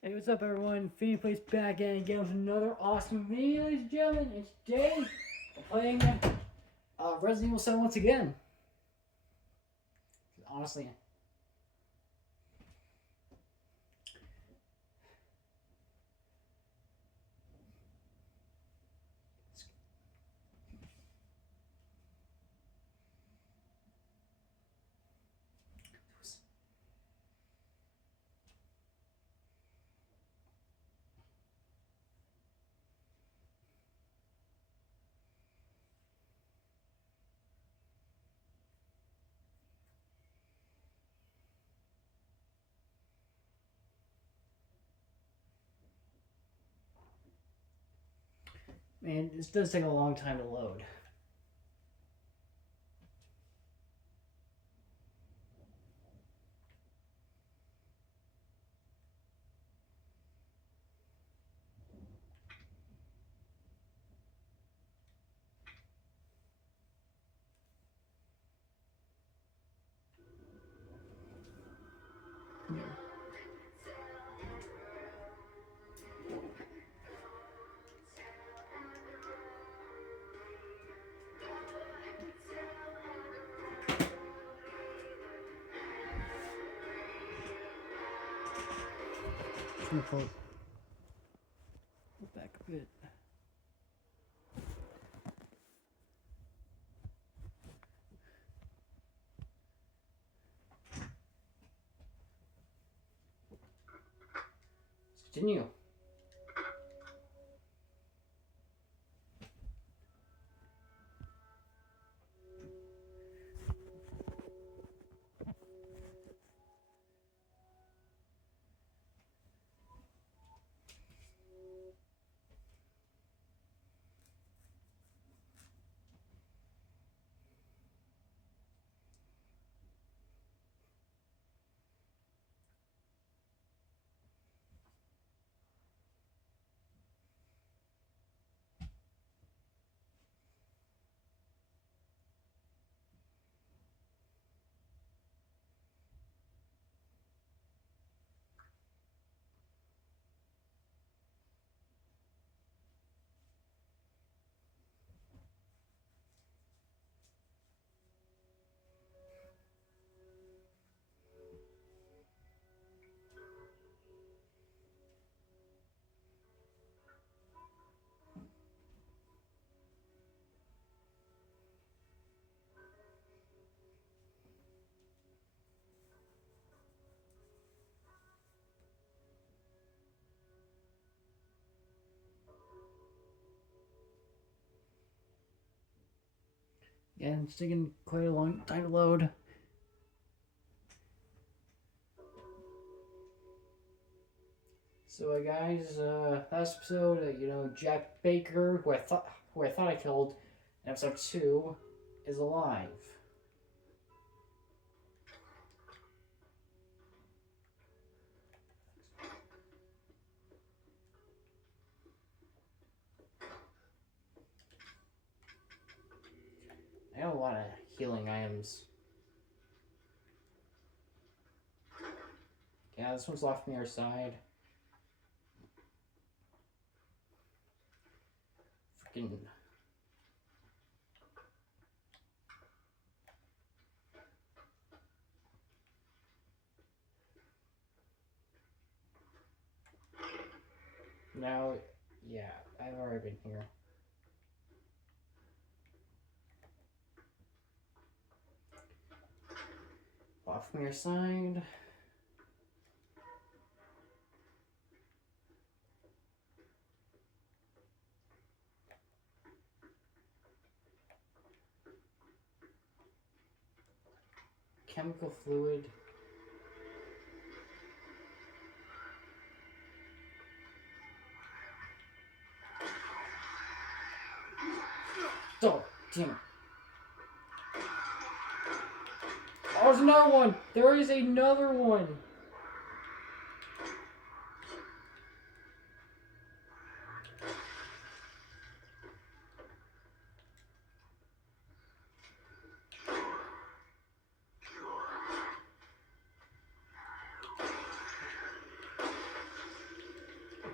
Hey, what's up, everyone? Phoenix Place back in again with another awesome video, ladies and gentlemen. And today, I'm playing Resident Evil 7 once again. Honestly, man, this does take a long time to load. Just gonna pull it back a bit. Let's continue. Yeah, it's taking quite a long time to load. So, guys, last episode, Jack Baker, who I thought I killed in episode 2, is alive. I have a lot of healing items. Yeah, this one's locked from your side. Freaking. Now, yeah, I've already been here. Off from your side. Chemical fluid. Oh, damn it. Oh, there's another one! There is another one!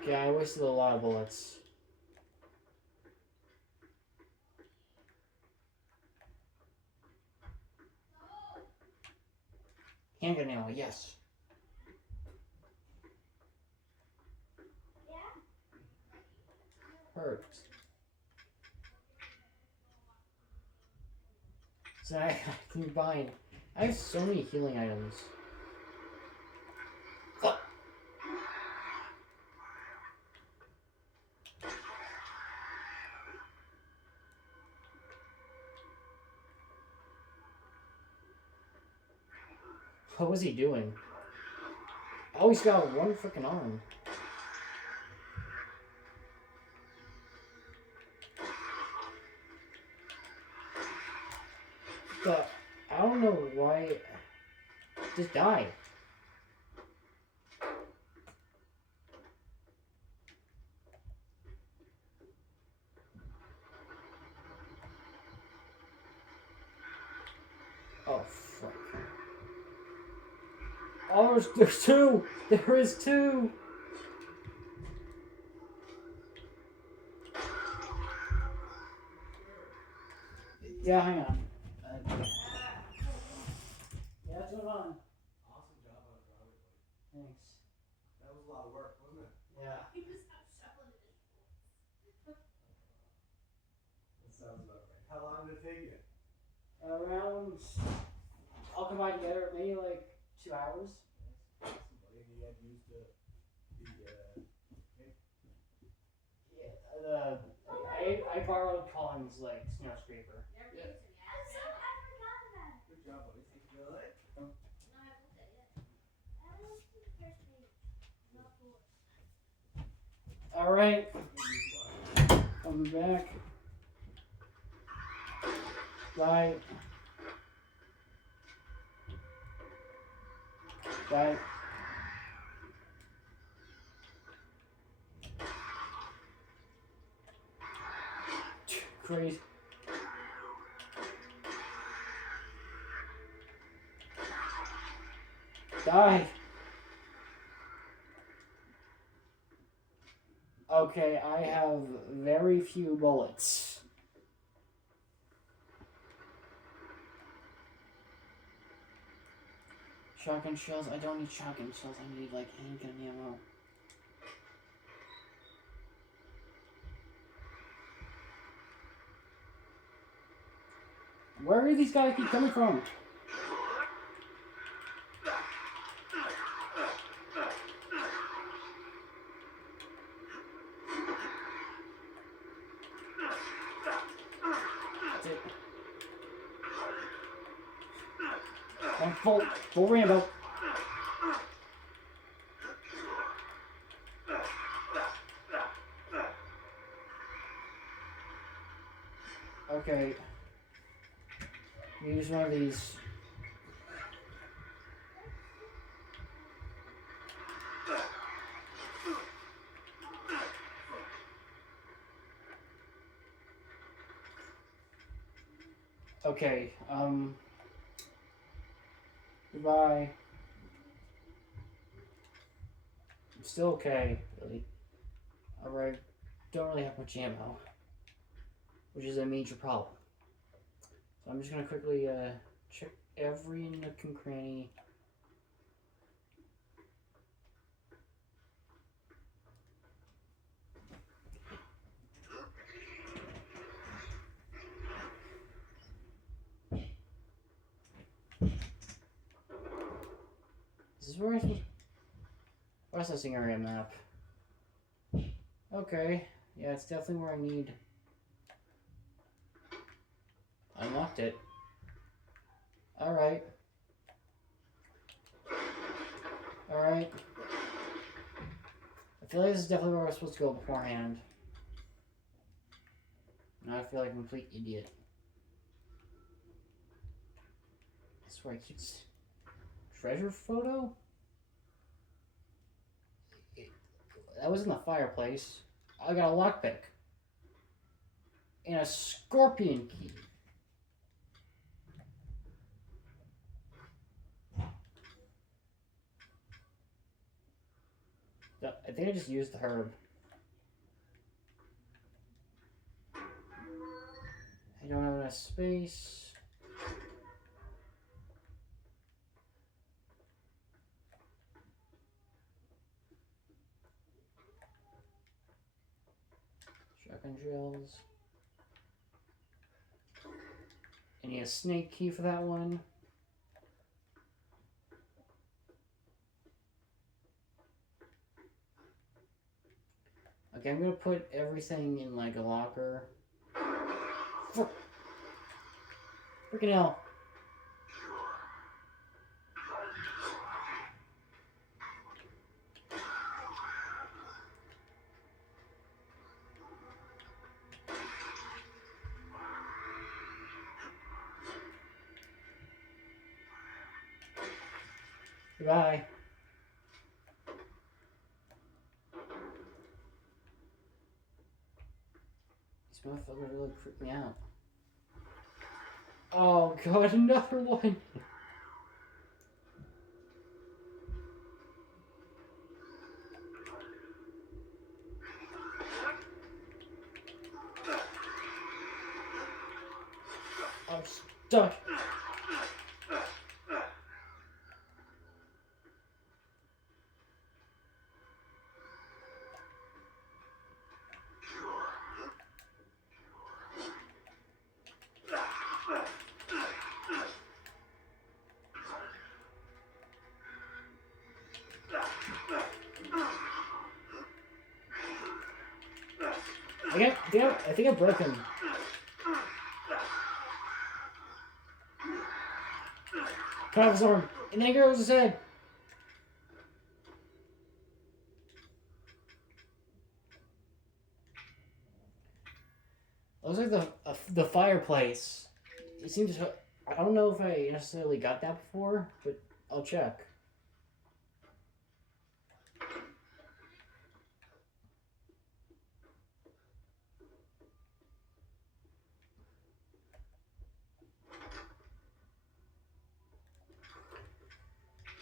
Okay, I wasted a lot of bullets. Handgun ammo, yes. Hurt. So I combine. I have so many healing items. Fuck. What was he doing? Oh, he's got one freaking arm. But I don't know why. Just die. Oh, fuck. Oh, there's two! There is two! Yeah, hang on. Yeah, that's going on. Awesome job on the driveway, buddy. Thanks. That was a lot of work, wasn't it? Yeah. That sounds about right. How long did it take you? Around, I'll combine together, maybe like 2 hours. Awesome, buddy. And you had used the Yeah, I borrowed Colin's like snow scraper. yeah. Good job, buddy. Think you feel it? All right, I'll be back. Bye. Bye. Crazy. Die. Okay, I have very few bullets. Shotgun shells? I don't need shotgun shells. I need like handgun ammo. Where do these guys keep coming from? That's it. I'm full Rambo. Okay. Use one of these. Okay, goodbye. I'm still okay, really. Alright, don't really have much ammo, which is a major problem. So I'm just gonna quickly check every nook and cranny. Is this where I'm supposed to... Processing area map. Okay, yeah, it's definitely where I need. Unlocked it. Alright. Alright. I feel like this is definitely where I was supposed to go beforehand. Now I feel like a complete idiot. I swear I keep... Treasure photo? That was in the fireplace. I got a lockpick. And a scorpion key. I think I just used the herb. I don't have enough space. Shotgun drills. I need a snake key for that one. Okay, I'm gonna put everything in like a locker. Freaking hell. Goodbye. These motherfuckers really freak me out. Oh god, another one! I'm stuck. I think I broke him. Cut off his arm. And then he goes his head. Looks like the fireplace. It seems. I don't know if I necessarily got that before, but I'll check.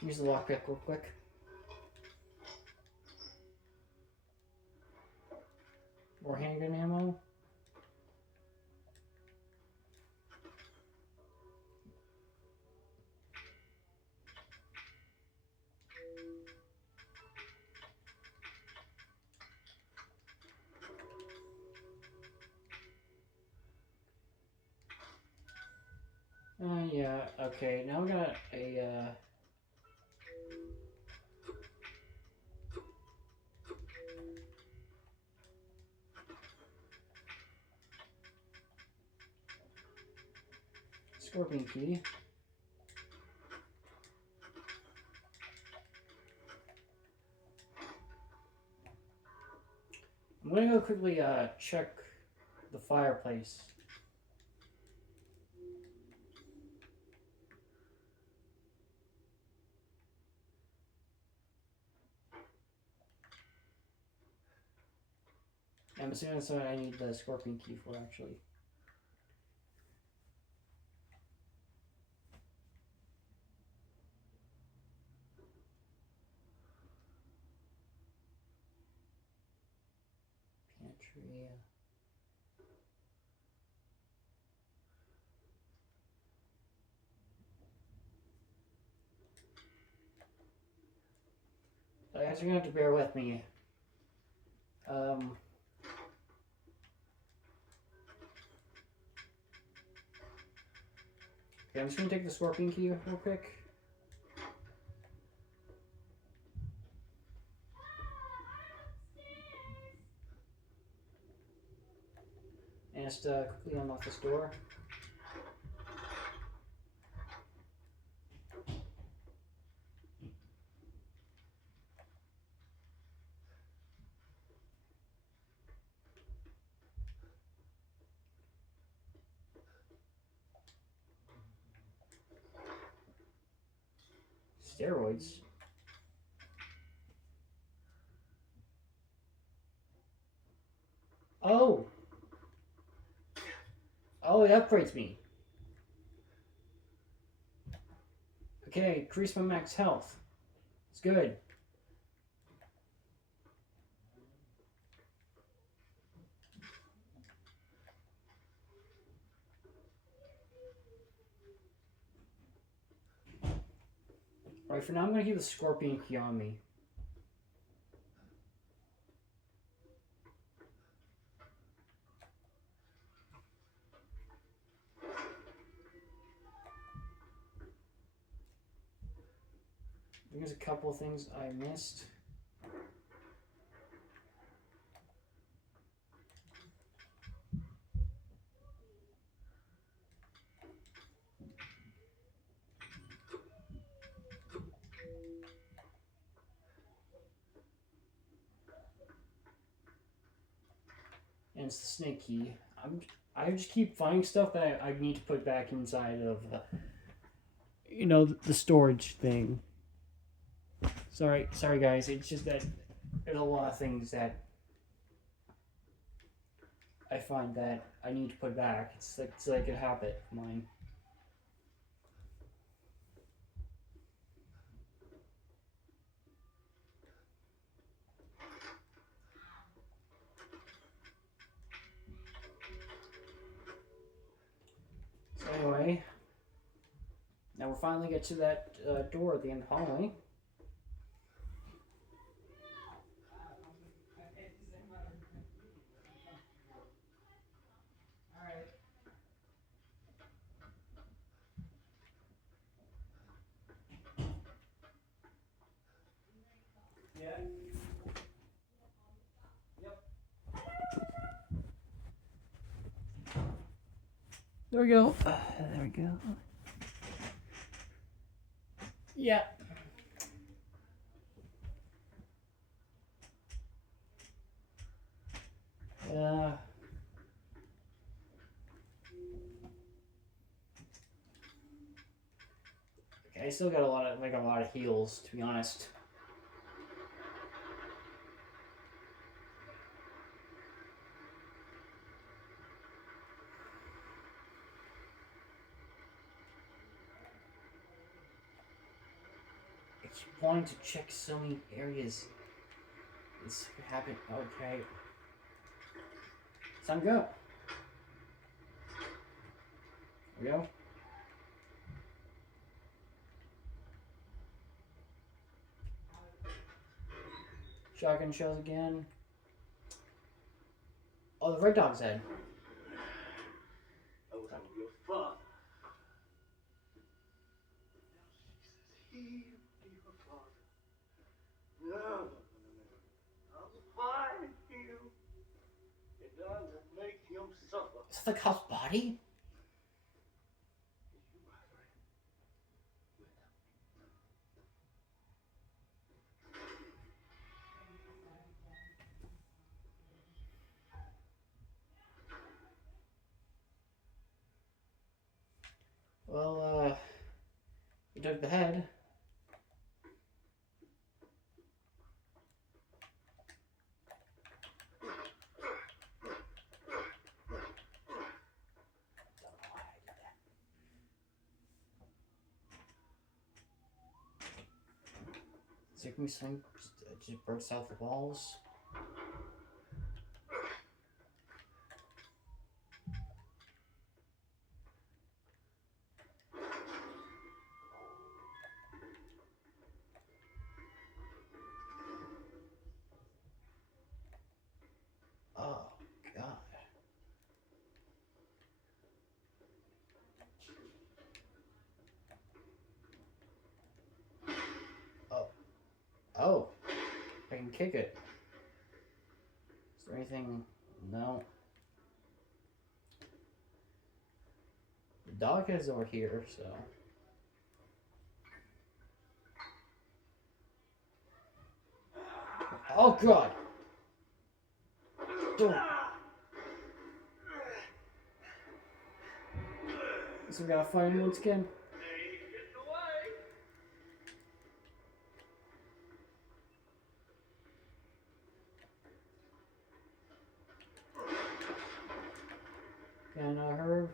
Use the lockpick real quick. More handgun ammo. Yeah, okay, now we got a, scorpion key. I'm gonna go quickly, check the fireplace. I'm assuming that's what I need the scorpion key for, actually. Pantry. I guess you're gonna have to bear with me. Okay, I'm just gonna take the scorpion key real quick. And just quickly unlock this door. Steroids. Oh! Oh, it upgrades me. Okay, increase my max health. It's good. Alright, for now I'm gonna keep the scorpion key on me. There's a couple of things I missed. And it's the snake key. I just keep finding stuff that I need to put back inside of, the storage thing. Sorry guys. It's just that there's a lot of things that I find that I need to put back. It's like a habit of mine. So anyway, now we'll finally get to that door at the end of the hallway. Yeah. Yep. There we go. There we go. Yeah. Okay, I still got a lot of heals, to be honest. I keep wanting to check so many areas. This happened. Okay. Time to go. There we go. Shotgun shells again. Oh, the red dog's head. I was your father. He be your father. No. I'll find him. And I will make him suffer. Is that the cop's body? Well, we took the head. So can we swing? Just burst out the walls. Oh God. Oh, I can kick it. Is there anything? No. The dog head's over here, so. Oh God! Don't. So we gotta find him once again. And her.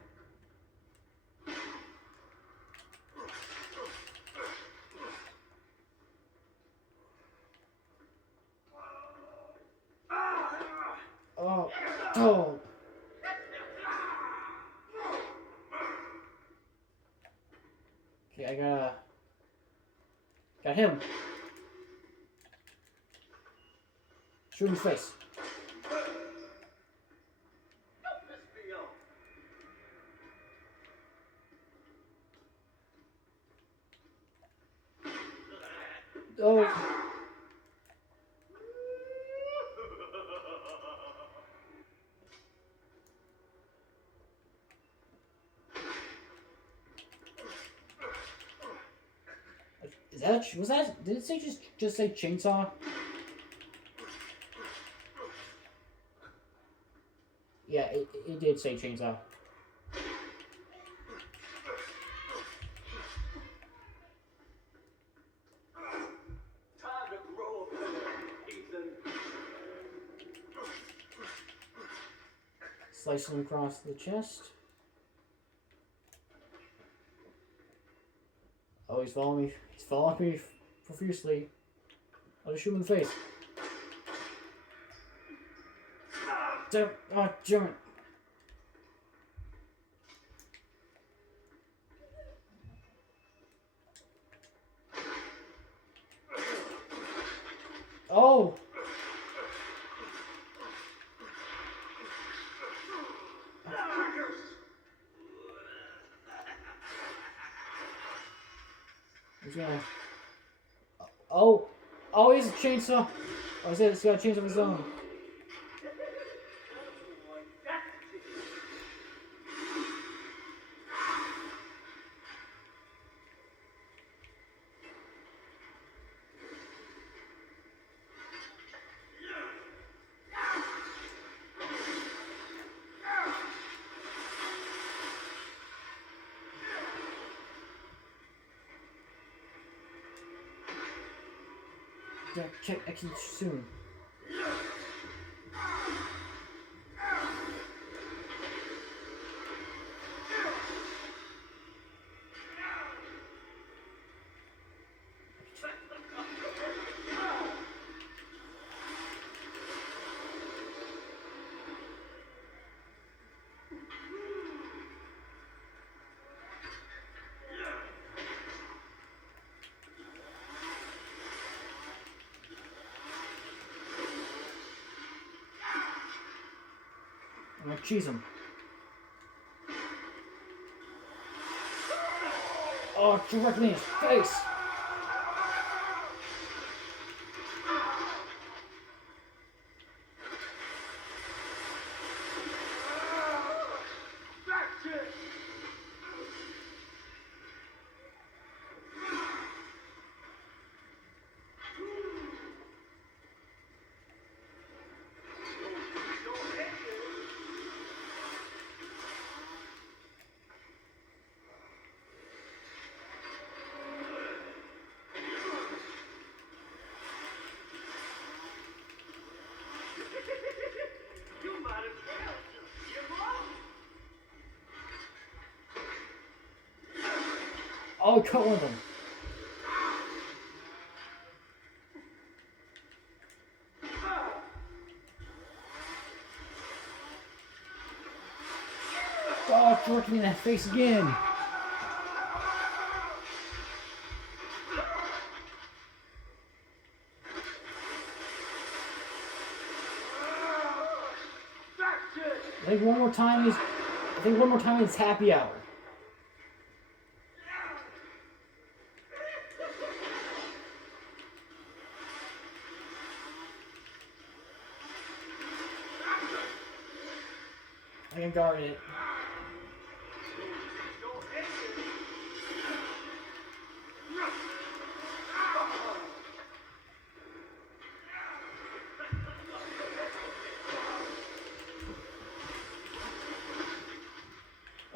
Oh. Oh. Okay, I him. Shoot him in the face. Don't piss me off. Oh. Is that, was that, did it say just say chainsaw? Yeah, it did say chainsaw. Time to grow up, Ethan. Slicing him across the chest. Oh, he's following me. He's following me profusely. I'll just shoot him in the face. Damn! Oh, damn it! Oh! He's gonna. Oh! Oh, he's a chainsaw! Oh, I said it's got a chainsaw of his own. Check, I can soon. I'm gonna cheese him. Oh, directly in his face! Oh, cut one of them. Oh, directly in that face again. I think one more time is happy hour. I can guard it.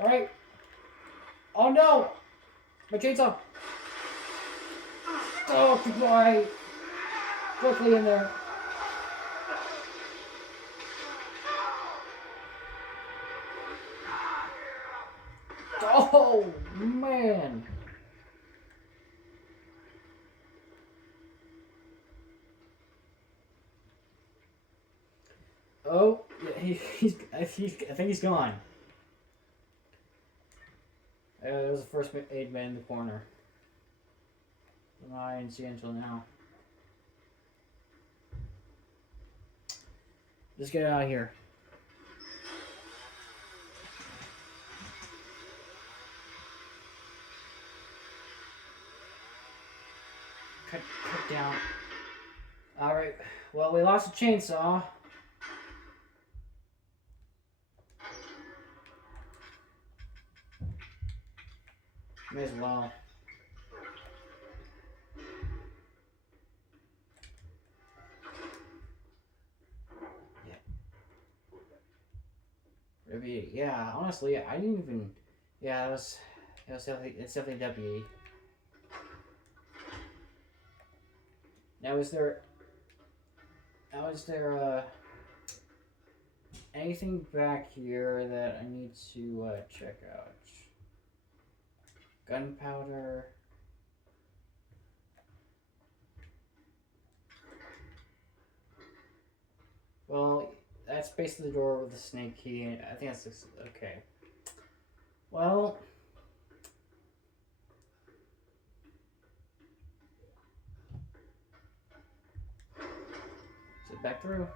Alright. Oh no! My chainsaw! Oh, goodbye! Quickly in there. Oh, man! Oh, yeah, I think he's gone. There was the first aid man in the corner. No, I didn't see it until now. Let's get out of here. Cut down. Alright, well, we lost a chainsaw. May as well. Yeah. Maybe, yeah, honestly, I didn't even. Yeah, it was definitely, it's definitely W. Now, is there anything back here that I need to check out? Gunpowder. Well, that's basically the door with the snake key. I think that's just, okay. Well, is it back through?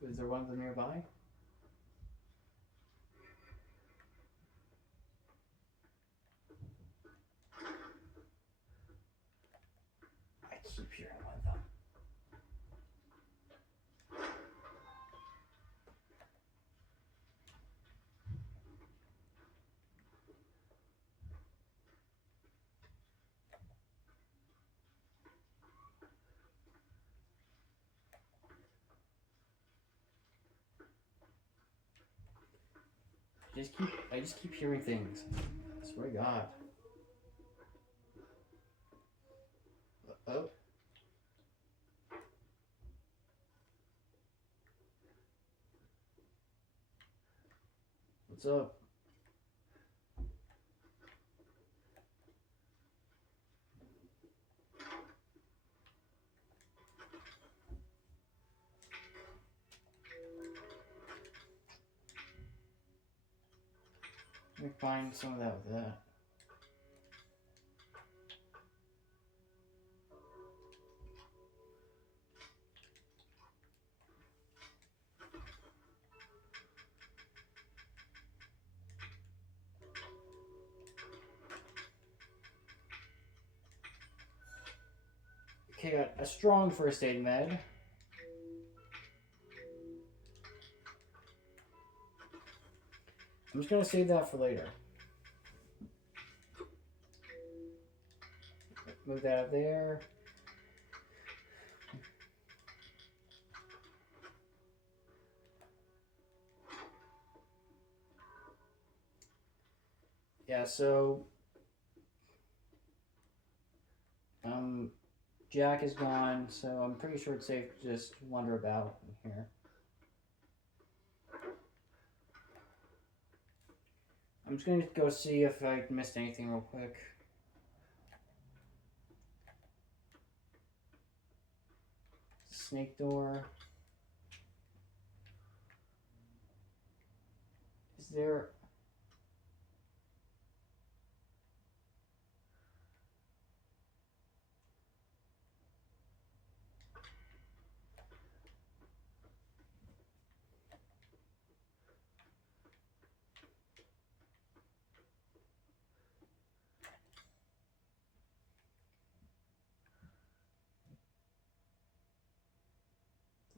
Is there one of them nearby? I keep hearing one of them. I just keep hearing things. I swear to God. Oh. What's up? Let me find some of that with that. Okay, got a strong first aid med. I'm just gonna save that for later. Move that up there. Yeah, so Jack is gone, so I'm pretty sure it's safe to just wander about in here. I'm just gonna go see if I missed anything real quick. Snake door. Is there...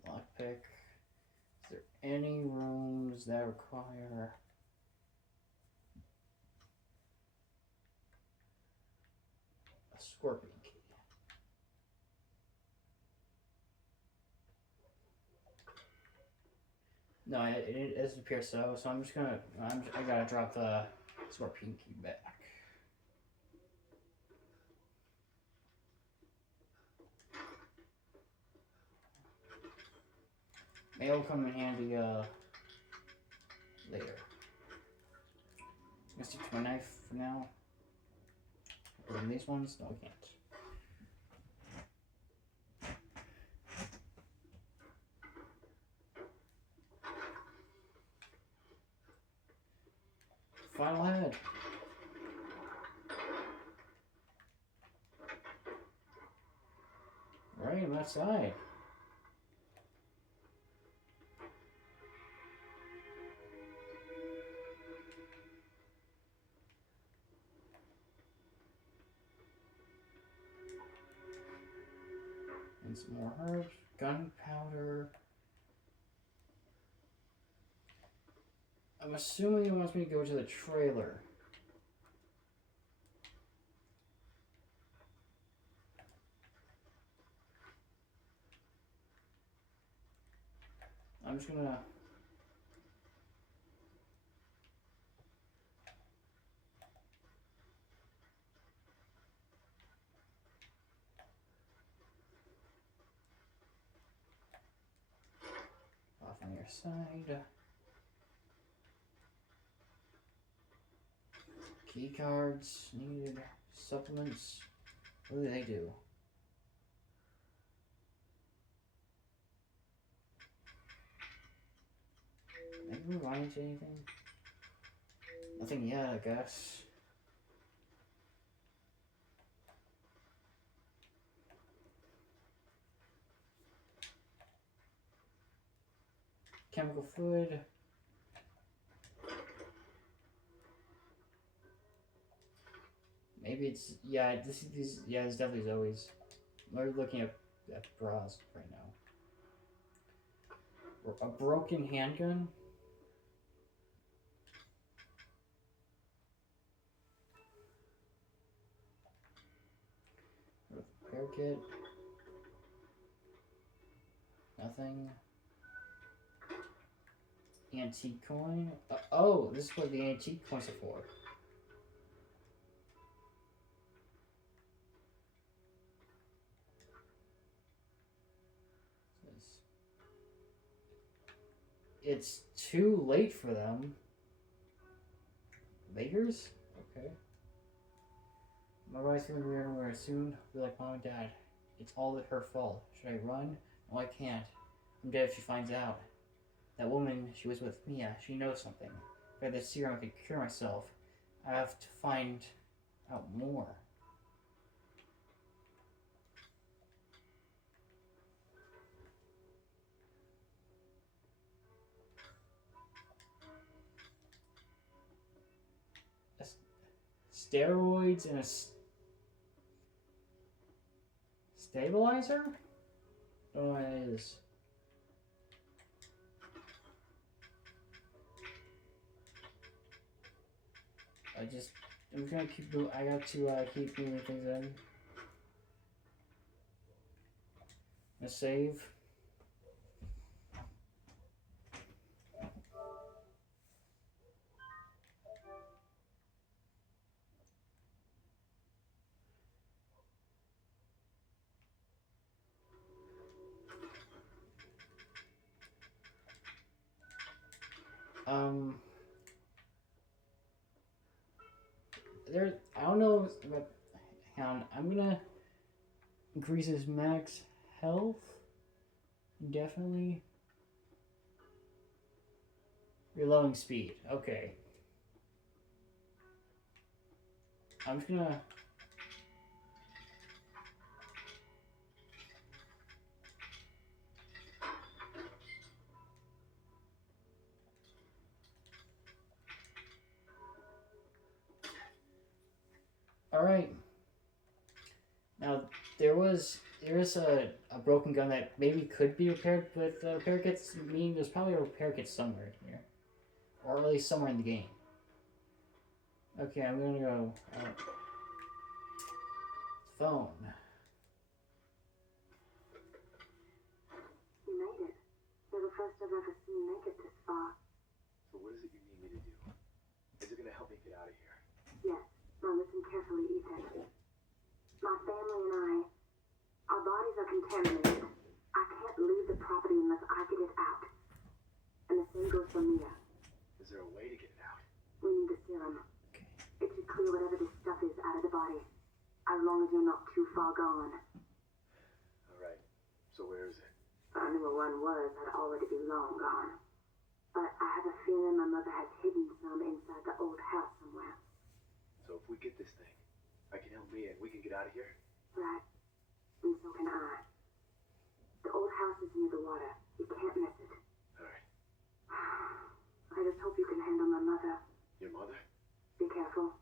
lockpick. Is there any rooms that require... a scorpion key? No, it doesn't appear so. So I'm just gonna... I gotta drop the scorpion key back. May will come in handy later. I'm gonna stick to my knife for now. Open these ones? No, we can't. Final head. Right on that side. And some more herbs, gunpowder. I'm assuming it wants me to go to the trailer. I'm just gonna off on your side. Key cards needed. Supplements. What do they do? Maybe move on to anything? Nothing yet, I guess. Chemical food. Maybe it's, yeah, yeah, it's definitely Zoe's. We're looking at bras right now. A broken handgun? Repair kit? Nothing. Antique coin? Oh, this is what the antique coins are for. It's too late for them. Laters? Okay. My wife's gonna be everywhere soon. Be like mom and dad. It's all her fault. Should I run? No, I can't. I'm dead if she finds out. That woman, she was with Mia. She knows something. If I had the serum, I could cure myself. I have to find out more. Steroids and a stabilizer? Don't know what it is. I'm gonna keep. I got to keep moving things in. I'm gonna save. I don't know about Hound. I'm gonna increase his max health indefinitely. Reloading speed. Okay. I'm just gonna. Alright. Now, there is a broken gun that maybe could be repaired, but the repair kits mean there's probably a repair kit somewhere here. Or at least somewhere in the game. Okay, I'm gonna go. Phone. You made it. You're the first I've ever seen you make it this far. So what is it you need me to do? Is it gonna help me get out of here? Yes. Now listen carefully, Ethan. My family and I, our bodies are contaminated. I can't leave the property unless I get it out. And the same goes for Mia. This Is there a way to get it out? We need the serum. Okay. It should clear whatever this stuff is out of the body. As long as you're not too far gone. Alright, so where is it? If I knew where one was, I'd already be long gone. But I have a feeling my mother has hidden some inside the old house somewhere. So if we get this thing, I can help me and we can get out of here? Right. And so can I. The old house is near the water. You can't miss it. Alright. I just hope you can handle my mother. Your mother? Be careful.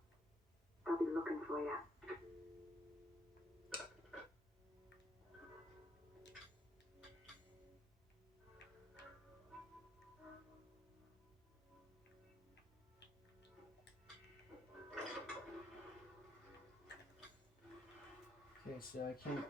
They'll be looking for you. Okay, so I can't.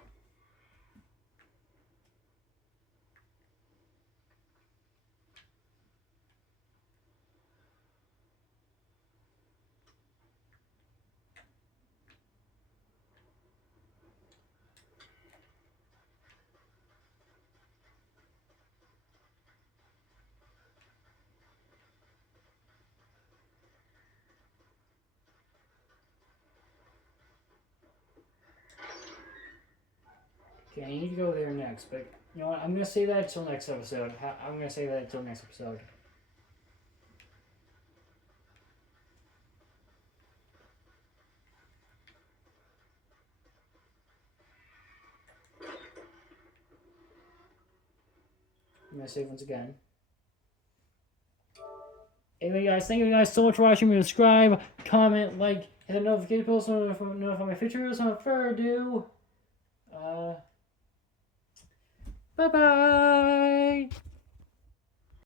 Okay, I need to go there next, but you know what? I'm gonna save that until next episode. I'm gonna save that until next episode. I'm gonna save once again. Anyway, guys, thank you guys so much for watching. Subscribe, comment, like, hit the notification bell so notify my future videos. Without further ado, bye bye.